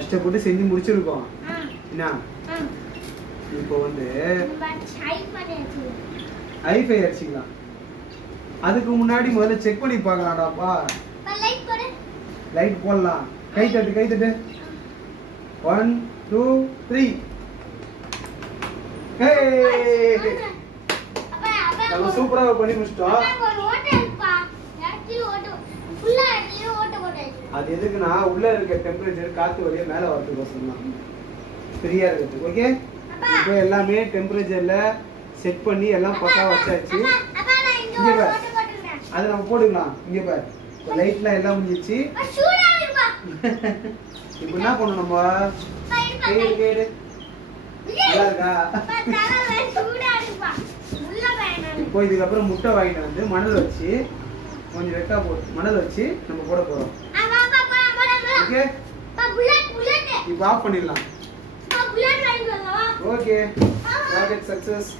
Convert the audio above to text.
கஷ்டப்பட்டு செஞ்சு முடிச்சிருக்கோம். என்ன இப்போ வந்து ஐஃபை அடிச்சிக்கலாம். அதுக்கு முன்னாடி முதல்ல செக் பண்ணி பார்க்கலாம்டாப்பா. லைட் போடலாம். கை தட்டு 1 2 3. நம்ம சூப்பரா பண்ணி முடிச்சிட்டோம். அது எதுக்குன்னா உள்ள இருக்க டெம்பரேச்சர் காத்து வழியா மேல வரதுக்கோசரம் தான், ஃப்ரீயா இருக்குது. ஓகே, இப்போ எல்லாமே டெம்பரேச்சர்ல செட் பண்ணி எல்லாம் பக்கா வச்சாச்சு. இங்க பாரு, அதை நம்ம போட்டுக்கலாம். இங்க பாரு, லைட்லாம் எல்லாம் முடிஞ்சிச்சு. இப்போ என்ன பண்ணணும் நம்ம? கேடு நல்லா இருக்கா? இப்போ இதுக்கப்புறம் முட்டை வாங்கிட்டு வந்து மணல் வச்சு கொஞ்சம் வெட்டா போட்டு மணல் வச்சு நம்ம போட போறோம். ஓகே, இப்போ ஆஃப் பண்ணிடலாம். Okay, project success.